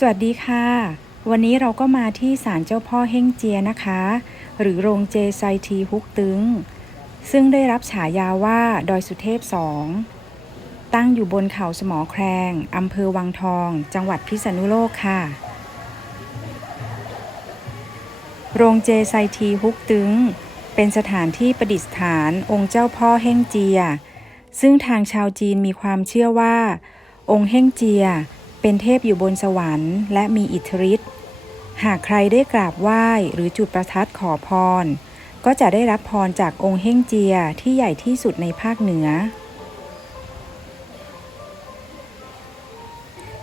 สวัสดีค่ะ วันนี้เราก็มาที่ศาลเจ้าพ่อเฮ่งเจียนะคะ หรือโรงเจไซทีฮุกตึง ซึ่งได้รับฉายาว่าดอยสุเทพสองตั้งอยู่บนเขาสมอแครงอำเภอวังทอง จังหวัดพิษณุโลกค่ะ โรงเจไซทีฮุกตึง เป็นสถานที่ประดิษฐานองค์เจ้าพ่อเฮ่งเจีย ซึ่งทางชาวจีนมีความเชื่อว่า องค์เฮ่งเจีย เป็นเทพอยู่บนสวรรค์และมีอิทธิฤทธิ์หากใครได้กราบไหว้หรือจุดประทัดขอพร ก็จะได้รับพรจากองค์เฮ่งเจียที่ใหญ่ที่สุดในภาคเหนือ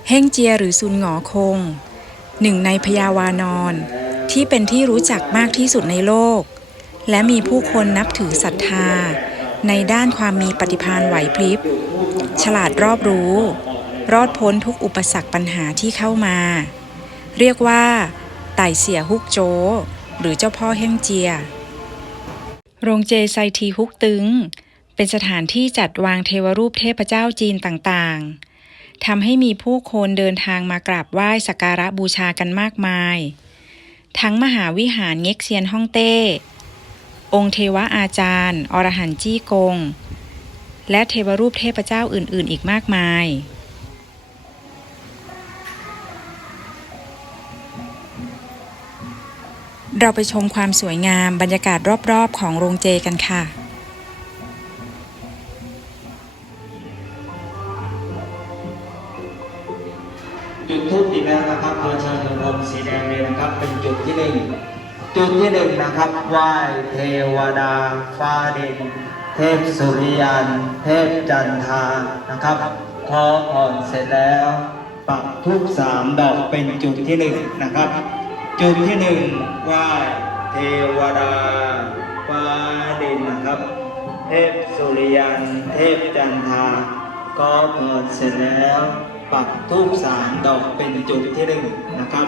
เฮ่งเจียหรือซุนหงอคง หนึ่งในพญาวานอน ที่เป็นที่รู้จักมากที่สุดในโลก และมีผู้คนนับถือศรัทธา ในด้านความมีปฏิภาณไหวพริบ ฉลาดรอบรู้ รอดพ้นทุกอุปสรรคปัญหาที่เข้ามา เรียกว่า ไต่เสียฮุกโจ หรือเจ้าพ่อเฮ่งเจีย โรงเจไซทีฮุกตึง เป็นสถานที่จัดวางเทวรูปเทพเจ้าจีนต่างๆทำให้มีผู้คนเดินทางมากราบไหว้สักการะบูชากันมากมาย ทั้งมหาวิหารเง็กเซียนฮ่องเต้ องค์เทวอาจารย์ อรหันต์จี้กงและเทวรูปเทพเจ้าอื่น ๆ อีกมากมาย เราไปชมความสวยงามบรรยากาศรอบๆ ของโรงเจกันค่ะจุดทูบอีกแล้วนะครับขอเชิญโยมสีแดงเลยนะครับ เป็นจุดที่หนึ่งจุดที่หนึ่งนะครับไหว้เทวดาฟ้าดินเทพสุริยัน เทพจันทานะครับขอพรเสร็จแล้ว ปักทูบสามดอกเป็นจุดที่หนึ่งนะครับ จุดที่หนึ่งไหว้เทวดาฟ้าดินนะครับ เทพสุริยัน เทพจันทา ก็เปิดเสร็จแล้ว ปักทูบสามดอกเป็นจุดที่หนึ่งนะครับ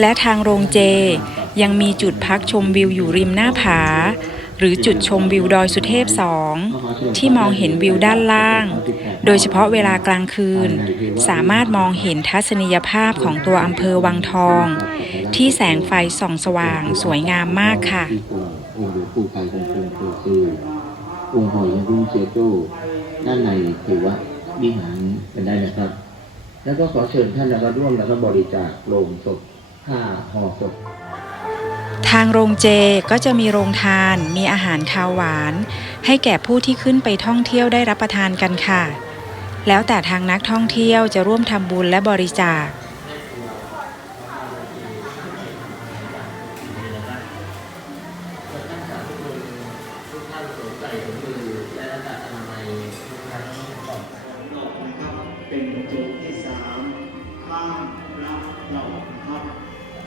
และทางโรงเจ ยังมีจุดพักชมวิวอยู่ริมหน้าผา หรือจุดชมวิวดอยสุเทพสองที่มองเห็นวิวด้านล่าง โดยเฉพาะเวลากลางคืน สามารถมองเห็นทัศนียภาพของตัวอำเภอวังทอง ที่แสงไฟส่องสว่างสวยงามมากค่ะองค์หลวงปู่ไทยคงคงโคือองค์หอยยังรุ่งเจโต้ด้านในถือว่าวิหารเป็นได้นะครับ แล้วก็ขอเชิญท่านแล้วก็ร่วมแล้วก็บริจาคโลงศพ ผ้าห่อศพทางโรงเจก็จะมีโรงทาน มีอาหารคาวหวาน ให้แก่ผู้ที่ขึ้นไปท่องเที่ยวได้รับประทานกันค่ะ แล้วแต่ทางนักท่องเที่ยวจะร่วมทำบุญและบริจาค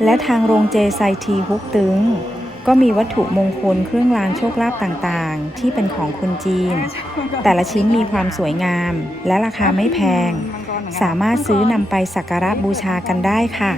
และทางโรงเจไซทีฮุกตึง ก็มีวัตถุมงคลเครื่องรางโชคลาภต่างๆ ที่เป็นของคนจีน แต่ละชิ้นมีความสวยงาม และราคาไม่แพง สามารถซื้อนำไปสักการะบูชากันได้ค่ะ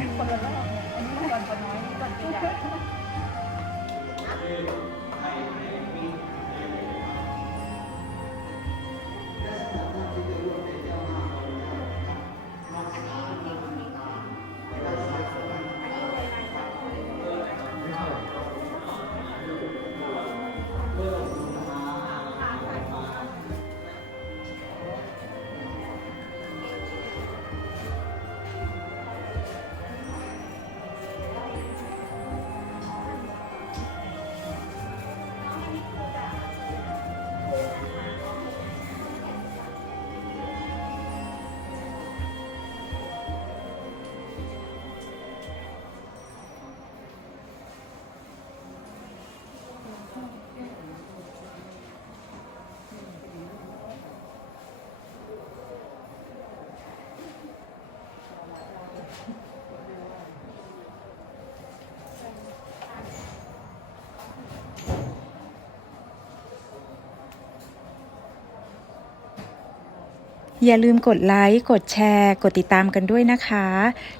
อย่าลืมกดไลค์ กดแชร์ กดติดตามกันด้วยนะคะ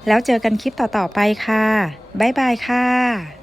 แล้วเจอกันคลิปต่อๆไปค่ะ บ๊ายบายค่ะ